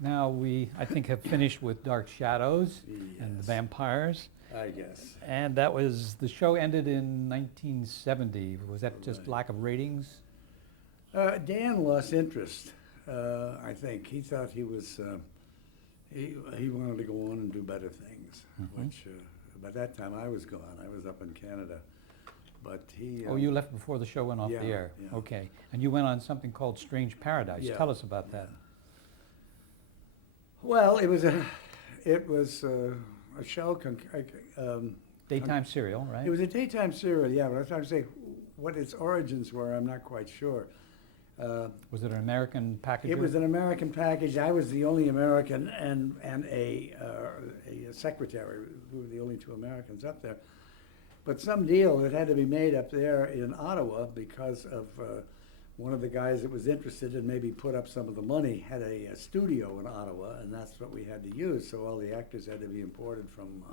Now I think, have finished with Dark Shadows and the Yes, vampires. I guess. And the show ended in 1970. Was that just Right. lack of ratings? Dan lost interest, I think. He thought he wanted to go on and do better things, Mhm. which by that time I was gone. I was up in Canada. But he. Oh, you left before the show went off Yeah, the air. yeah. Okay. And you went on something called Strange Paradise. Yeah, Tell us about that. yeah. Well, it was a show. Daytime serial, right? It was a daytime serial, yeah. But I was trying to say what its origins were. I'm not quite sure. Was it an American package? It was an American package. I was the only American and a secretary. We were the only two Americans up there. But some deal that had to be made up there in Ottawa because of one of the guys that was interested in maybe put up some of the money had a studio in Ottawa, and that's what we had to use. So all the actors had to be imported from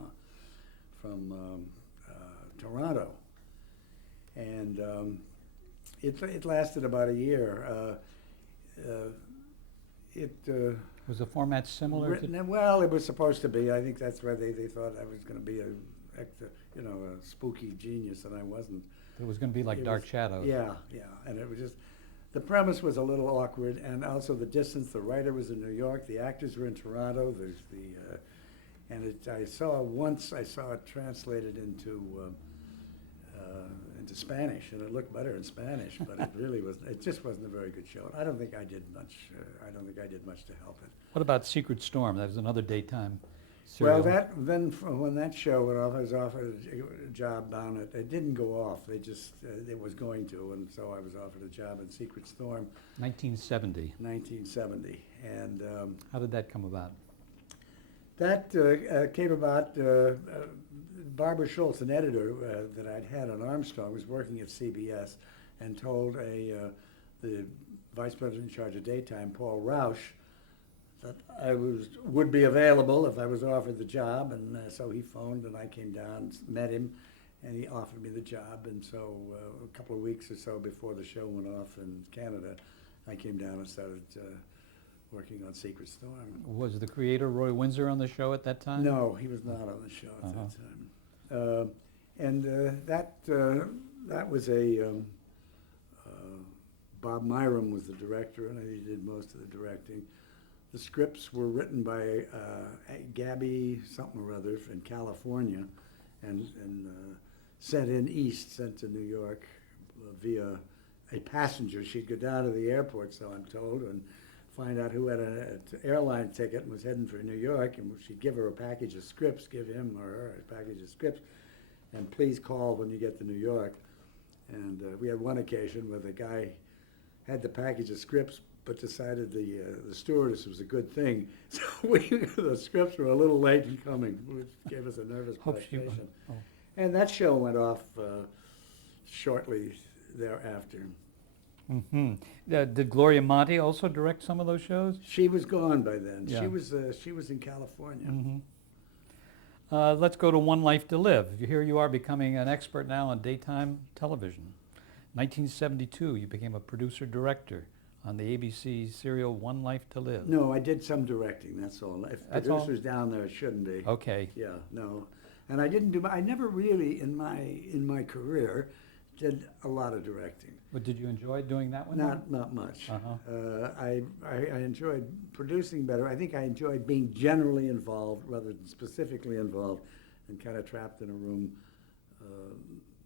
Toronto, and it lasted about a year. Was the format similar to? Well, it was supposed to be. I think that's why they thought I was going to be a spooky genius, and I wasn't. It was going to be like Dark Shadows. Yeah, yeah, and it was just, the premise was a little awkward, and also the distance. The writer was in New York, the actors were in Toronto. I saw it translated into Spanish, and it looked better in Spanish, but it really was. It just wasn't a very good show. I don't think I did much. I don't think I did much to help it. What about Secret Storm? That was another daytime serial. Well, when that show went off, I was offered a job on it. It didn't go off. It was going to, and so I was offered a job in Secret Storm, 1970. 1970. And How did that come about? that came about. Barbara Schultz, an editor that I'd had on Armstrong, was working at CBS, and told the vice president in charge of daytime, Paul Rausch, that I would be available if I was offered the job, and so he phoned, and I came down, met him, and he offered me the job. And so a couple of weeks or so before the show went off in Canada, I came down and started working on Secret Storm. Was the creator Roy Windsor on the show at that time? No, he was not on the show at that time. That was Bob Myram was the director, and he did most of the directing. The scripts were written by Gabby something or other in California, and sent to New York via a passenger. She'd go down to the airport, so I'm told, and find out who had an airline ticket and was heading for New York, and she'd give her a package of scripts, give him or her a package of scripts, and please call when you get to New York. And we had one occasion where the guy had the package of scripts, but decided the stewardess was a good thing. So the scripts were a little late in coming, which gave us a nervous frustration. And that show went off shortly thereafter. Mm-hmm. Did Gloria Monty also direct some of those shows? She was gone by then. Yeah. She was in California. Mm-hmm. Let's go to One Life to Live. Here you are becoming an expert now on daytime television. 1972, you became a producer-director on the ABC serial One Life to Live. No, I did some directing, that's all. If That's producers down there, it shouldn't be. Okay. Yeah, no. And I never really, in my career, did a lot of directing. But did you enjoy doing that one? Not much. Uh-huh. I enjoyed producing better. I think I enjoyed being generally involved rather than specifically involved, and kind of trapped in a room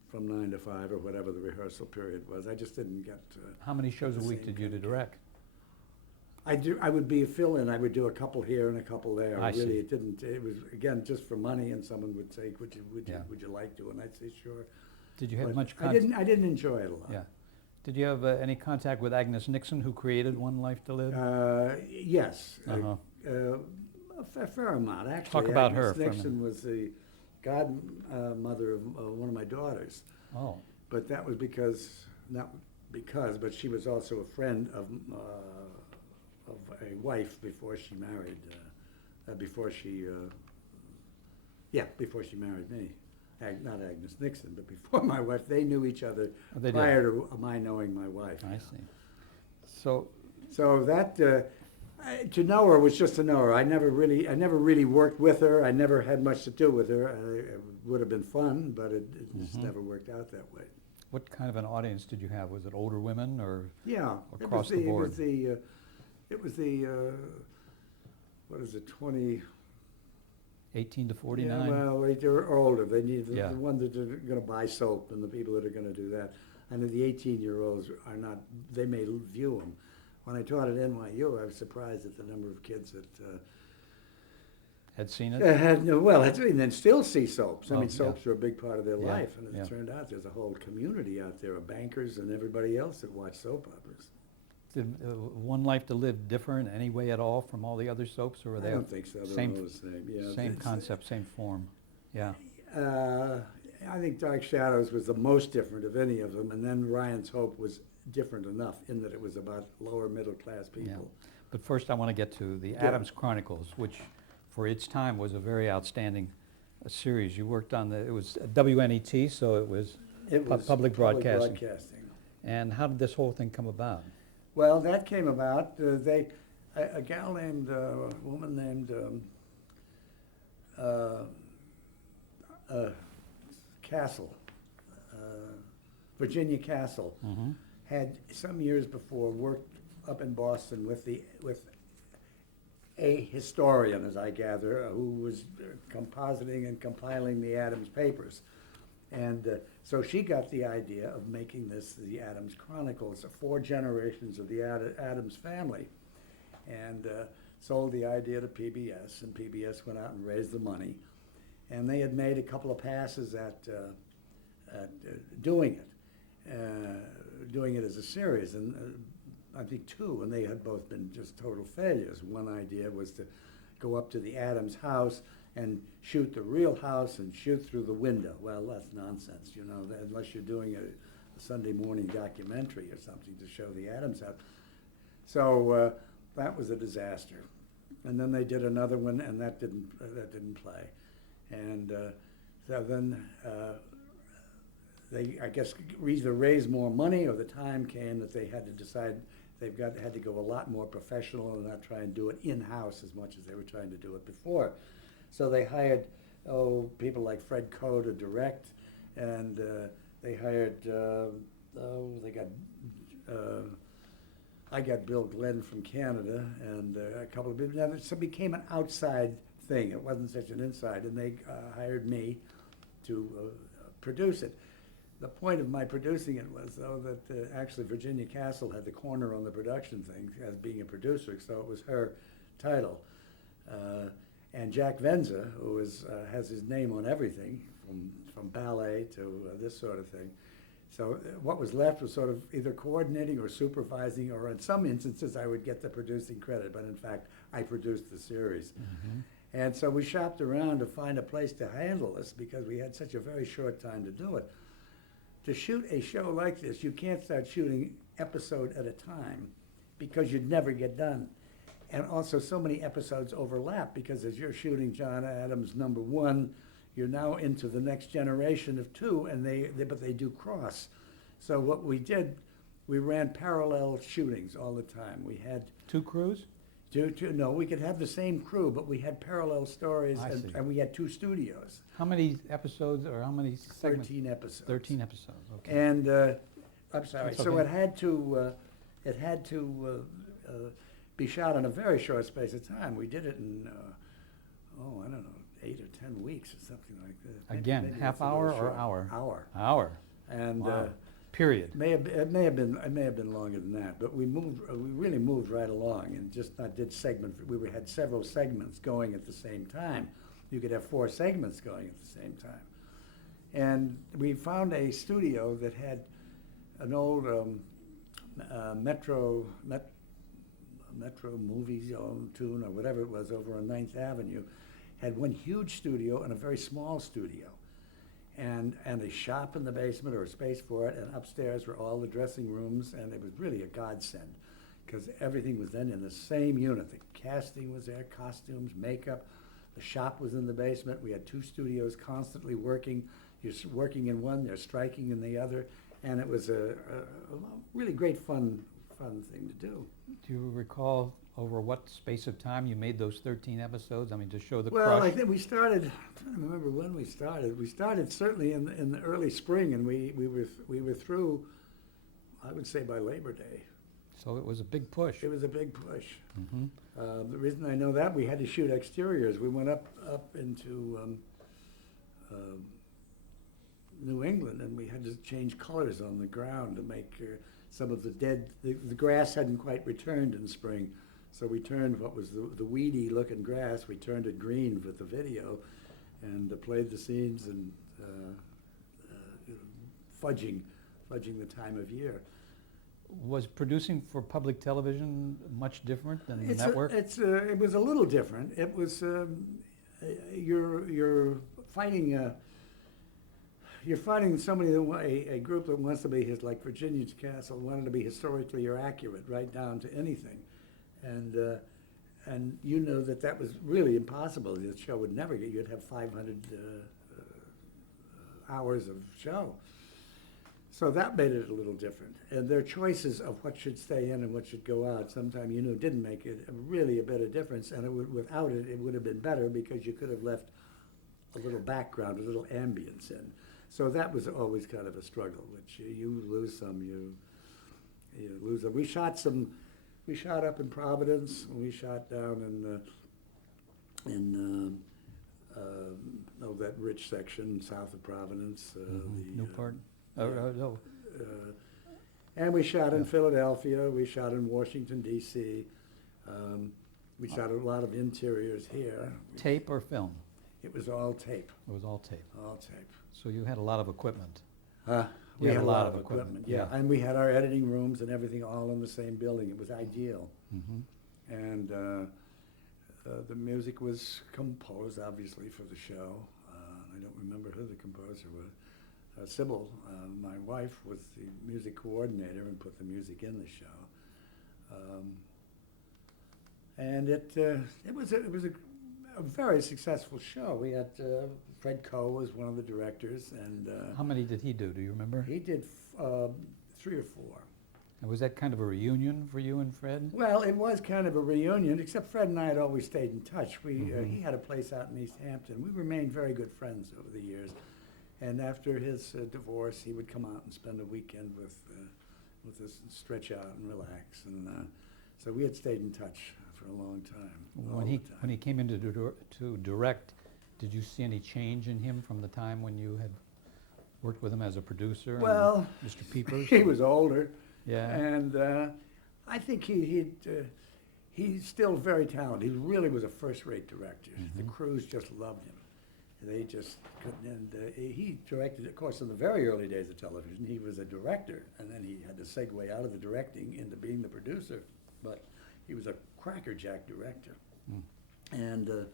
from 9 to 5 or whatever the rehearsal period was. I just didn't get. How many shows a week did you direct? I would be a fill-in. I would do a couple here and a couple there. I see. It didn't. It was again just for money, and someone would say, "Would you like to?" And I'd say, "Sure." Did you have But much I contact? didn't enjoy it a lot. Yeah. Did you have any contact with Agnes Nixon, who created One Life to Live? Yes. Uh-huh. A fair amount, actually. Talk about Agnes her for a minute. Nixon was the godmother of one of my daughters. Oh. But that was but she was also a friend of a wife before she married, before she married me. Not Agnes Nixon, but before my wife. They knew each other They did. prior to my knowing my wife. I see. So So that, To know her was just to know her. I never really worked with her. I never had much to do with her. It would have been fun, but it just never worked out that way. What kind of an audience did you have? Was it older women or Yeah, across the board? It was the what is it, 20? 18 to 49? Yeah, well, they're older. They need Yeah. the ones that are going to buy soap and the people that are going to do that. And the 18-year-olds are not. They may view them. When I taught at NYU, I was surprised at the number of kids that Had seen it? and then still see soaps. I Oh, mean, yeah. soaps are a big part of their Yeah, life, and it yeah. turned out there's a whole community out there of bankers and everybody else that watch soap operas. Did One Life to Live differ in any way at all from all the other soaps, or were I they don't think so. They're same- all the same. Yeah, same it's- concept, same form? Yeah. I think Dark Shadows was the most different of any of them, and then Ryan's Hope was different enough in that it was about lower middle class people. But first I want to get to the Yeah. Adams Chronicles, which for its time was a very outstanding series. You worked on it was WNET, so it was, It was Public broadcasting. broadcasting. and how did this whole thing come about? Well, that came about. A gal named, a woman named Castle, Virginia Castle, Mm-hmm. had some years before worked up in Boston with a historian, as I gather, who was compositing and compiling the Adams papers. And so she got the idea of making this the Adams Chronicles, 4 generations of the Adams family, and sold the idea to PBS, and PBS went out and raised the money. And they had made a couple of passes at doing it as a series, and I think 2, and they had both been just total failures. One idea was to go up to the Adams house and shoot the real house and shoot through the window. Well, that's nonsense, unless you're doing a Sunday morning documentary or something to show the Adams house. So that was a disaster. And then they did another one, and that didn't play. And so then they, I guess, either raised more money, or the time came that they had to decide had to go a lot more professional and not try and do it in-house as much as they were trying to do it before. So they hired people like Fred Coe to direct, and they hired I got Bill Glenn from Canada, and a couple of people. So it became an outside thing. It wasn't such an inside, and they hired me to produce it. The point of my producing it was, though, that actually Virginia Castle had the corner on the production thing as being a producer, so it was her title. And Jack Venza, who has his name on everything, from ballet to this sort of thing. So what was left was sort of either coordinating or supervising, or in some instances I would get the producing credit, but in fact I produced the series. Mm-hmm. And so we shopped around to find a place to handle this, because we had such a very short time to do it. To shoot a show like this, you can't start shooting episode at a time, because you'd never get done. And also so many episodes overlap, because as you're shooting John Adams #1, you're now into the next generation of 2, and but they do cross. So what we did, we ran parallel shootings all the time. We had 2 crews? no, we could have the same crew, but we had parallel stories, I see. and we had 2 studios. How many episodes, or how many segments? 13 episodes. 13 episodes, okay. And I'm sorry. That's So okay. it had to be shot in a very short space of time. We did it in I don't know, 8 or 10 weeks or something like that. Again, maybe half that's a little hour or short. hour? Hour. Hour, And wow. Period. it may have been longer than that, but we really moved right along, and just not did segment. We had several segments going at the same time. You could have 4 segments going at the same time. And we found a studio that had an old Metro Movies tune, or whatever it was, over on 9th Avenue, had one huge studio and a very small studio. And a shop in the basement, or a space for it, and upstairs were all the dressing rooms, and it was really a godsend, because everything was then in the same unit. The casting was there, costumes, makeup. The shop was in the basement. We had 2 studios constantly working. You're working in one, they're striking in the other, and it was a really great fun thing to do. Do you recall over what space of time you made those 13 episodes? I mean, to show the Well, crush. I think we started. I'm trying to remember when we started. We started certainly in the early spring, and we were through. I would say by Labor Day. So it was a big push. It was a big push. Hmm. The reason I know that, we had to shoot exteriors. We went up into New England, and we had to change colors on the ground to make some of the grass hadn't quite returned in spring. So we turned what was the weedy looking grass, we turned it green with the video, and played the scenes and fudging the time of year. Was producing for public television much different than the network? It was a little different. It was you're fighting somebody a group that wants to be like Virginia's Castle wanted to be historically accurate right down to anything, and you know that was really impossible. The show would never get. You'd have 500 hours of show. So that made it a little different. And their choices of what should stay in and what should go out sometimes, didn't make it really a bit of difference. And without it, it would have been better because you could have left a little background, a little ambience in. So that was always kind of a struggle, which you lose some, you lose them. We shot up in Providence, we shot down in that rich section south of Providence. Newport? No. And we shot in Philadelphia, we shot in Washington, D.C. We shot a lot of interiors here. Tape or film? It was all tape. It was all tape. All tape. So you had a lot of equipment. We had a lot of equipment, yeah. And we had our editing rooms and everything all in the same building. It was ideal. Mm-hmm. And the music was composed, obviously, for the show. I don't remember who the composer was. Sybil, my wife, was the music coordinator and put the music in the show. And it was a very successful show. We had Fred Coe was one of the directors, and How many did he do? Do you remember? he did 3 or 4. And was that kind of a reunion for you and Fred? Well, it was kind of a reunion, except Fred and I had always stayed in touch. Mhm. He had a place out in East Hampton. We remained very good friends over the years. And after his divorce, he would come out and spend a weekend with us and stretch out and relax. And so we had stayed in touch for a long time. all When the time. he came in to direct, did you see any change in him from the time when you had worked with him as a producer? Well, and Mr. Peepers? he was older, Yeah. and I think he's still very talented. He really was a first-rate director. The Mhm. crews just loved him. They just couldn't, and he directed, of course, in the very early days of television, he was a director, and then he had to segue out of the directing into being the producer. But he was a crackerjack director. Mm. And,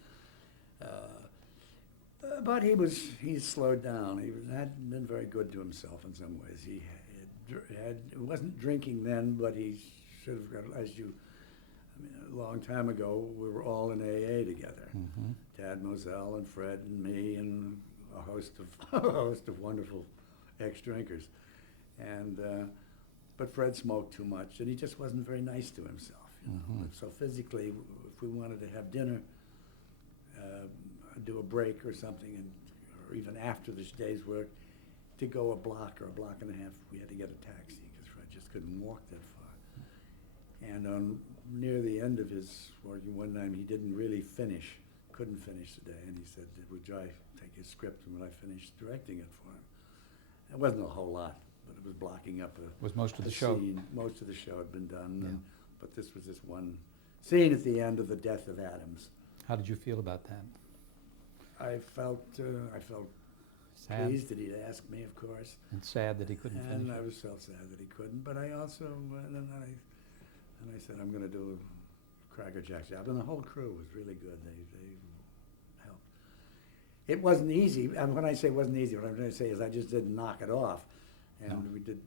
but he slowed down. He hadn't been very good to himself in some ways. He wasn't drinking then, but he should have got, a long time ago, we were all in AA together. Mhm. Tad Moselle and Fred and me and a host of wonderful ex-drinkers. And but Fred smoked too much, and he just wasn't very nice to himself. Mhm. So physically, if we wanted to have dinner, do a break or something, or even after this day's work, to go a block or a block and a half, we had to get a taxi because Fred just couldn't walk that far. And near the end of his working one time, he couldn't finish the day, and he said, would I take his script and would I finish directing it for him? It wasn't a whole lot, but it was blocking up Was most of the a show? scene. Most of the show had been done, Yeah. but this was this one scene at the end of the death of Adams. How did you feel about that? I felt Sad pleased that he'd asked me, of course, and sad that he couldn't and finish? I was so sad that he couldn't. But I also, and I said, I'm going to do a crackerjack job, and the whole crew was really good. They helped. It wasn't easy, and when I say it wasn't easy, what I'm trying to say is I just didn't knock it off, and No. we did,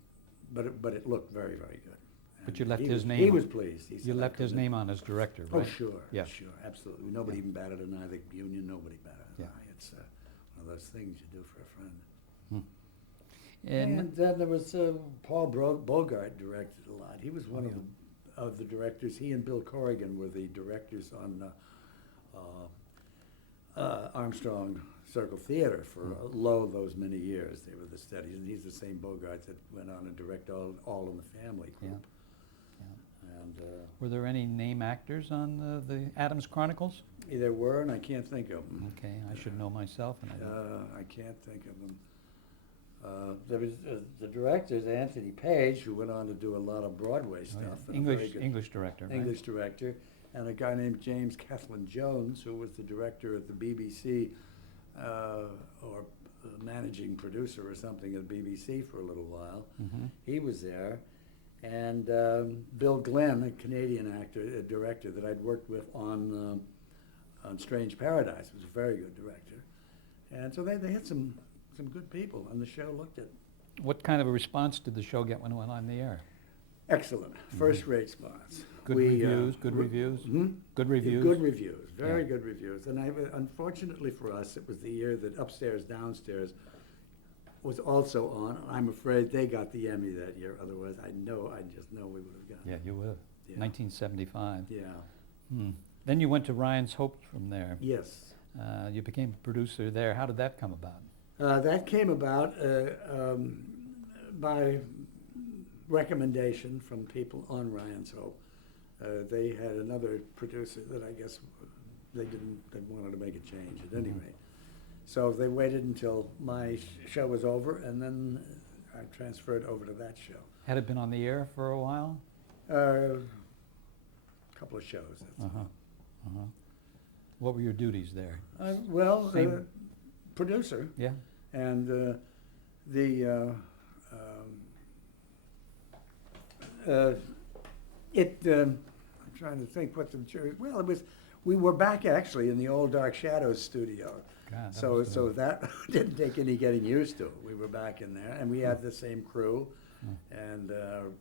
but it looked very, very good. But And you left he his was- name He on- was pleased. He You said I left his couldn't- name on as director, Oh, right? sure, Yeah. sure, absolutely. Nobody even batted an eye. The union, nobody batted an Yeah. eye. It's one of those things you do for a friend. And And then there was Paul Bogart directed a lot. He was one of the of the directors. He and Bill Corrigan were the directors on Armstrong Circle Theater for those many years. They were the steadies, and he's the same Bogart that went on and direct All in the Family group. Yeah. And Were there any name actors on the Adams Chronicles? there were, and I can't think of them. Okay, I should know myself, and I don't. I can't think of them. There was the directors, Anthony Page, who went on to do a lot of Broadway Oh, stuff. yeah. and a very good English director, right? English director, and a guy named James Kathleen Jones, who was the director at the BBC, or managing producer or something at BBC for a little while. Mm-hmm. He was there. And Bill Glenn, a Canadian actor, a director that I'd worked with on Strange Paradise, was a very good director. And so they had some good people, and the show looked at What kind of a response did the show get when it went on the air? excellent, first-rate spots. Good reviews, good reviews? Hmm? Good reviews? Good reviews, very Yeah. good reviews. And unfortunately for us, it was the year that Upstairs, Downstairs was also on. I'm afraid they got the Emmy that year. Otherwise, I just know we would have gotten Yeah, it. you would have. Yeah. 1975. Yeah. Hmm. Then you went to Ryan's Hope from there. Yes. You became a producer there. How did that come about? That came about by recommendation from people on Ryan's Hope. They had another producer that I guess they wanted to make a change at any rate. So they waited until my show was over, and then I transferred over to that show. Had it been on the air for a while? A couple of shows. That's Uh-huh. Uh-huh. What were your duties there? Well, Same- producer, Yeah? and I'm trying to think what well, we were back actually in the old Dark Shadows studio. God, that So was that didn't take any getting used to. We were back in there, and we had the same crew, and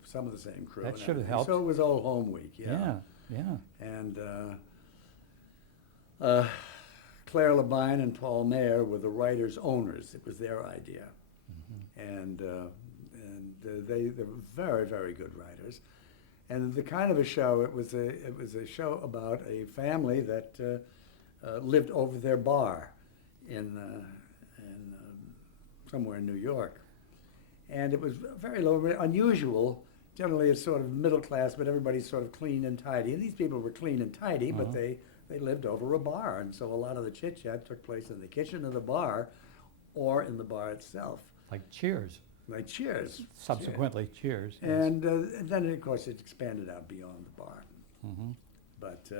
some of the same crew. That and should have everything. helped. So it was all home week, Yeah, yeah. And Claire Labine and Paul Mayer were the writers owners. It was their idea, and they're very, very good writers. And the kind of a show it was a show about a family that lived over their bar in somewhere in New York, and it was very low, unusual. Generally, it's sort of middle class, but everybody's sort of clean and tidy. And these people were clean and tidy, but they lived over a bar, and so a lot of the chit chat took place in the kitchen of the bar, or in the bar itself. Like Cheers. Like Cheers. Subsequently, Cheers. yes. And then, of course, it expanded out beyond the bar. Mhm. But,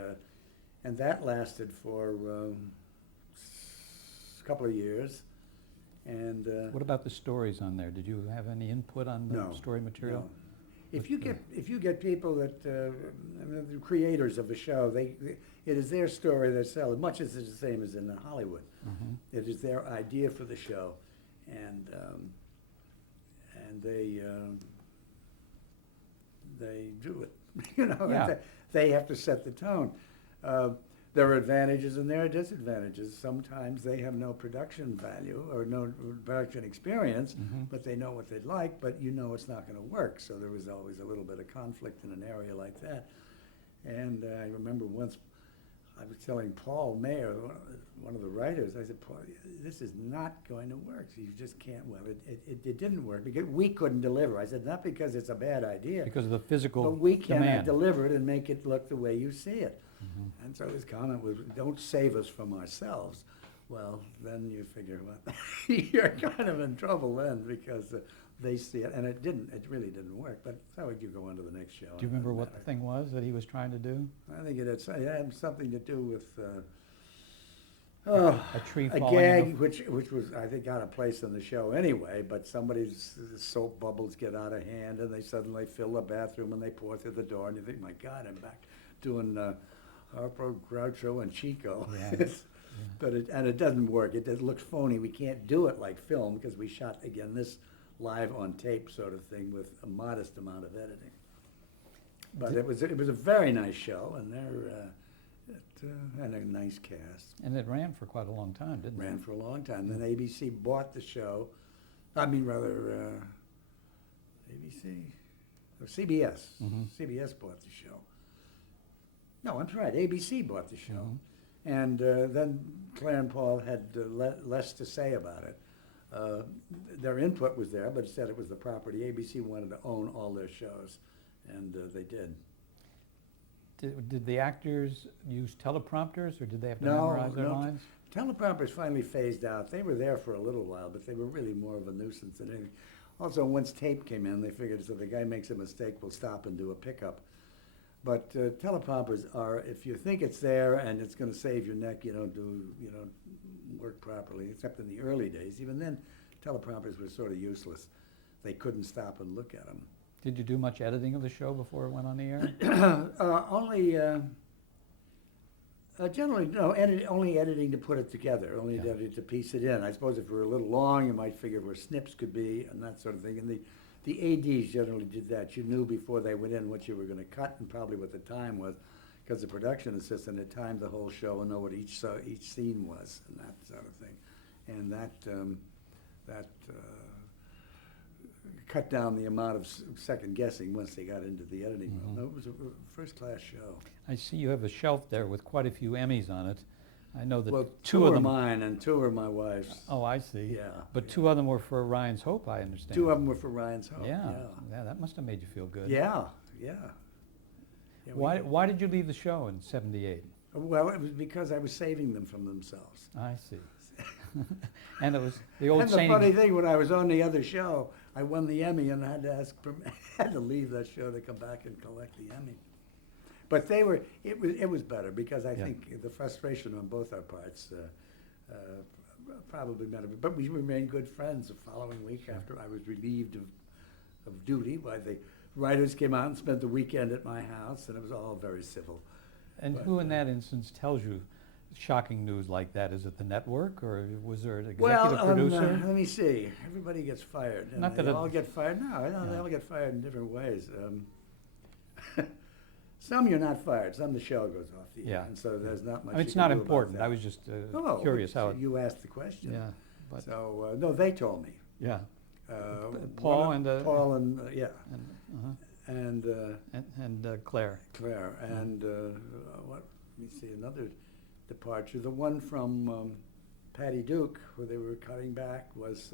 and that lasted for a couple of years. And What about the stories on there? Did you have any input on the No, story material? no. If you get people that, I mean, the creators of a show, it is their story they sell, much as it's the same as in Hollywood. Mhm. It is their idea for the show, and they do it. You know, Yeah. they have to set the tone. There are advantages and there are disadvantages. Sometimes they have no production value or no production experience, Mhm. but they know what they'd like, but you know it's not going to work. So there was always a little bit of conflict in an area like that. And I remember once I was telling Paul Mayer, one of the writers, I said, Paul, this is not going to work. So you just can't, well, it didn't work because we couldn't deliver. I said, not because it's a bad idea, Because of the physical but we cannot demand. deliver it and make it look the way you see it. Mhm. And so his comment was, don't save us from ourselves. Well, then you figure, well, you're kind of in trouble then because they see it, and it really didn't work. But so you go on to the next show. Do you remember what the thing was that he was trying to do? I think it had something to do with A tree a falling gag, in which was I think out of place in the show anyway. But somebody's soap bubbles get out of hand, and they suddenly fill the bathroom, and they pour through the door, and you think, my God, I'm back doing Harpo, Groucho, and Chico. Yeah. But it doesn't work. It looks phony. We can't do it like film because we shot again this live on tape sort of thing with a modest amount of editing. But it was a very nice show, and it had a nice cast. And it ran for quite a long time, didn't it? Ran for a long time. Then ABC bought the show. I mean, rather, ABC. CBS. Mhm. CBS bought the show. No, I'm right. ABC bought the show. Mhm. And then Claire and Paul had less to say about it. Their input was there, but said it was the property. ABC wanted to own all their shows, and they did. Did the actors use teleprompters, or did they have to No, memorize their no. lines? Teleprompters finally phased out. They were there for a little while, but they were really more of a nuisance than anything. Also, once tape came in, they figured if the guy makes a mistake, we'll stop and do a pickup. But teleprompters are, if you think it's there and it's going to save your neck, you don't work properly, except in the early days. Even then, teleprompters were sort of useless. They couldn't stop and look at them. Did you do much editing of the show before it went on the air? Only, generally, no, only editing to put it together, only Yeah. editing to piece it in. I suppose if it were a little long, you might figure where snips could be and that sort of thing. And the ADs generally did that. You knew before they went in what you were going to cut and probably what the time was, because the production assistant had timed the whole show and know what each scene was and that sort of thing. And that cut down the amount of second guessing once they got into the editing room. Mhm. No, it was a first-class show. I see you have a shelf there with quite a few Emmys on it. I know that Well, two two of are them. mine and two are my wife's. Oh, I see. Yeah. But yeah. two of them were for Ryan's Hope, I understand. Two of them were for Ryan's Hope. Yeah, yeah, that must have made you feel good. Yeah, yeah. Yeah, Why did you leave the show in '78? Well, it was because I was saving them from themselves. I see. And it was the old And the saying. funny thing, when I was on the other show, I won the Emmy and I had to ask had to leave that show to come back and collect the Emmy. But it was better because I Yeah. think the frustration on both our parts probably better. But we remained good friends the following week after I was relieved of duty. Why the writers came out and spent the weekend at my house, and it was all very civil. And But, who in that instance tells you shocking news like that? Is it the network, or was there an Well, executive producer? let me see. Everybody gets fired. And Not they that it- all get fired. No, they Yeah. all get fired in different ways. Some you're not fired. Some the show goes off the air, Yeah. and so there's not much. I mean, it's you not can do about important. that. I was just Oh, curious how it. you asked the question. Yeah, but So no, they told me. yeah, One Paul of- and, Paul and yeah, and, uh-huh, and Claire. Claire and what? Let me see another departure. The one from Patty Duke, where they were cutting back, was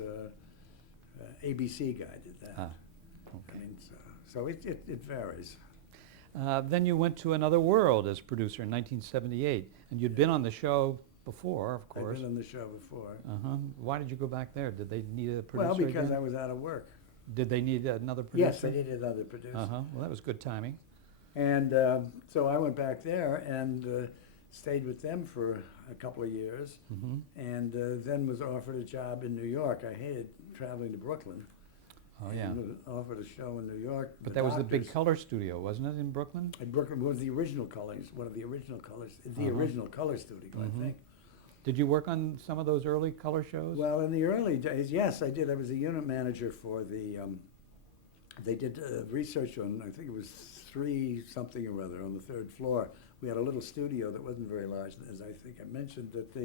ABC guy did that. Ah, I okay. mean, so it varies. Then you went to Another World as producer in 1978, and you'd been on the show before, of I've course. been on the show before. Uh-huh. Why did you go back there? Did they need a producer Well, because again? I was out of work. Did they need another producer? Yes, they needed another producer. Uh-huh. Well, that was good timing. And so I went back there and stayed with them for a couple of years, Mm-hmm. and then was offered a job in New York. I hated traveling to Brooklyn. Oh, yeah. And was offered a show in New York. But that was the big Doctors- color studio, wasn't it, in Brooklyn? And Brooklyn was the original colors, one of the original colors, the Uh-huh. original color studio, Mhm. I think. Did you work on some of those early color shows? Well, in the early days, yes, I did. I was a unit manager for the, they did research on, I think it was 3 something or other on the 3rd floor. We had a little studio that wasn't very large, as I think I mentioned, that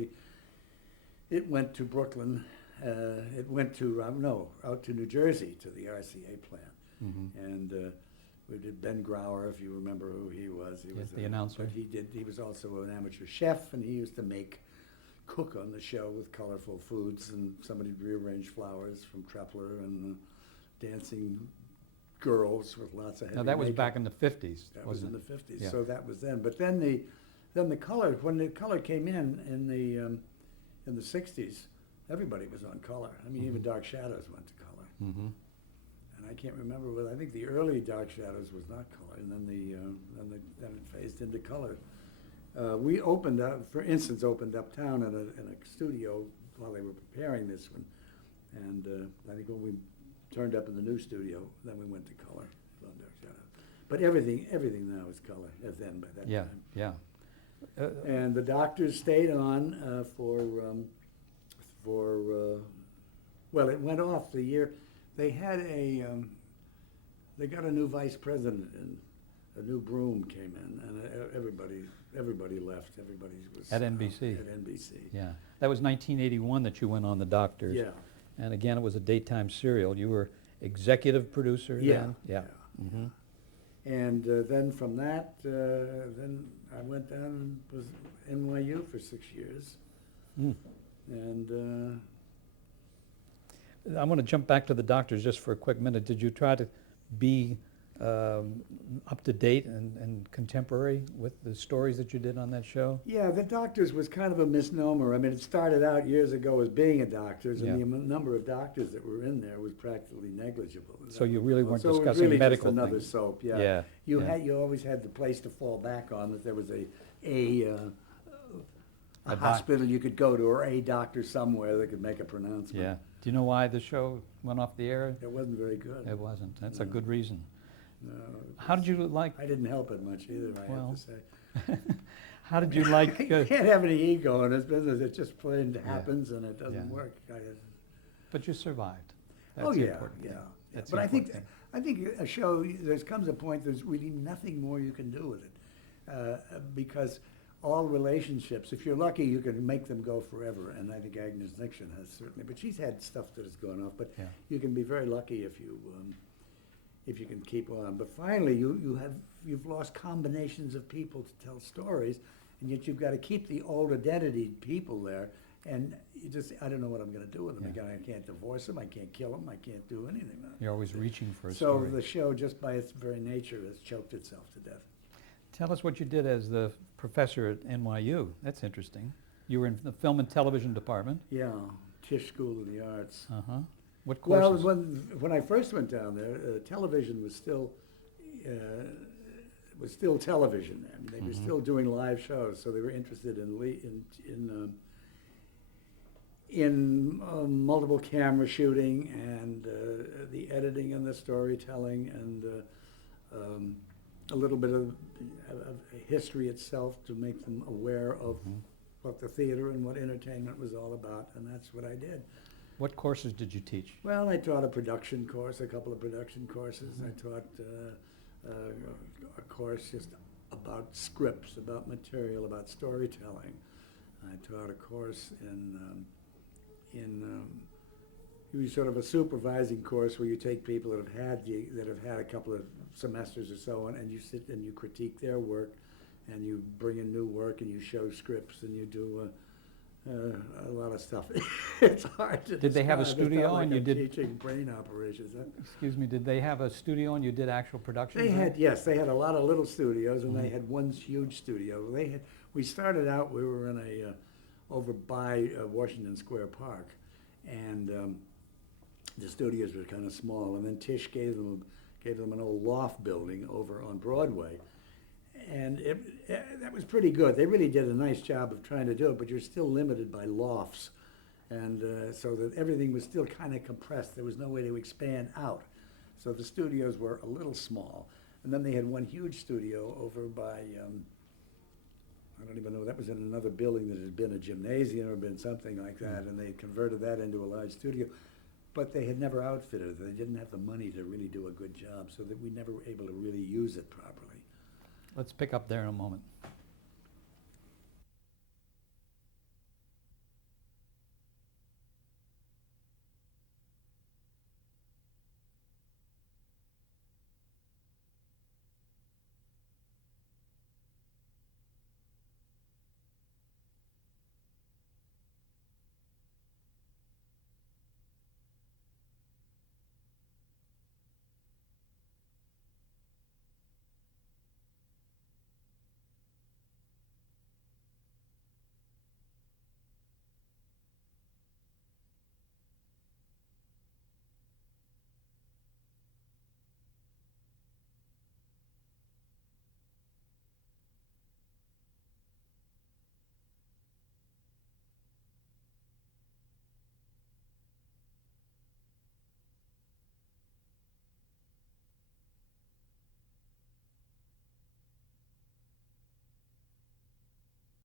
it went to Brooklyn, it went to, out to New Jersey, to the RCA plant. Mhm. And we did Ben Grauer, if you remember who he was. He Yes, was the announcer. But he was also an amateur chef, and he used to cook on the show with colorful foods, and somebody would rearrange flowers from Trepler and dancing girls with lots of heavy Now, that was makeup. back in the 50s, That was in wasn't the it? 50s, Yeah. so that was then. But then the color, when the color came in the 60s, everybody was on color. I mean, even Mhm. Dark Shadows went to color. Mm-hmm. And I can't remember whether, I think the early Dark Shadows was not color, and then then it phased into color. We opened up, for instance, opened uptown in a studio while they were preparing this one. And I think when we turned up in the new studio, then we went to color on Dark Shadows. But everything now is color, then by that Yeah, time. yeah. And the doctors stayed on well, it went off the year, they had they got a new vice president and a new broom came in, and everybody left, everybody was. At NBC. At NBC. Yeah. That was 1981 that you went on The Doctors. Yeah. And again, it was a daytime serial. You were executive producer Yeah. then? Yeah. Mm-hmm. And then from that, then I went down and was NYU for 6 years. Mm. And I want to jump back to the doctors just for a quick minute. Did you try to be up to date and contemporary with the stories that you did on that show? yeah, the doctors was kind of a misnomer. I mean, it started out years ago as being a doctors, and Yeah. the number of doctors that were in there was practically negligible. So you really weren't So it was discussing really medical just another things. soap. Yeah, Yeah, yeah. You always had the place to fall back on, that there was a A doc- hospital you could go to, or a doctor somewhere that could make a pronouncement. Yeah. Do you know why the show went off the air? It wasn't very good. It wasn't. That's a No. good reason. No, How did you like? I didn't help it much either, I Well, have to say. How did you like? You can't have any ego in this business. It just plain Yeah. happens and it doesn't Yeah. work. But you survived. Oh, That's the yeah, important thing. yeah. That's But the I think, important I think a show, there comes a point, there's really nothing more you can do with it. Because all relationships, if you're lucky, you can make them go forever. And I think Agnes Nixon has certainly, but she's had stuff that has gone off. But Yeah. you can be very lucky if you can keep on. But finally, you've lost combinations of people to tell stories, and yet you've got to keep the old identity people there. And you just, I don't know what I'm going to do with them. Yeah. Again, I can't divorce them. I can't kill them. I can't do anything. You're always reaching for a So story. the show, just by its very nature, has choked itself to death. Tell us what you did as the professor at NYU. That's interesting. You were in the film and television department. Yeah, Tisch School of the Arts. Uh-huh. What Well, courses? when I first went down there, television was still television then. They were Mhm. still doing live shows, so they were interested in multiple camera shooting and the editing and the storytelling and a little bit of history itself to make them aware of Mhm. what the theater and what entertainment was all about, and that's what I did. What courses did you teach? Well, I taught a production course, a couple of production courses. I taught a course just about scripts, about material, about storytelling. I taught a course it was sort of a supervising course where you take people that have had a couple of semesters or so on, and you sit and you critique their work, and you bring in new work, and you show scripts, and you do a lot of stuff. It's hard to Did they have a describe. It's studio not like and you I'm did- teaching brain operations. Excuse me, did they have a studio and you did actual productions? They there? had, yes, they had a lot of little studios, and they Mhm. had one huge studio. We started out, we were in over by Washington Square Park, and the studios were kind of small, and then Tisch gave them an old loft building over on Broadway, and that was pretty good. They really did a nice job of trying to do it, but you're still limited by lofts, and so that everything was still kind of compressed. There was no way to expand out, so the studios were a little small. And then they had one huge studio over by I don't even know, that was in another building that had been a gymnasium or been something like that, and they converted that into a large studio. But they had never outfitted it. They didn't have the money to really do a good job, so that we never were able to really use it properly. Let's pick up there in a moment.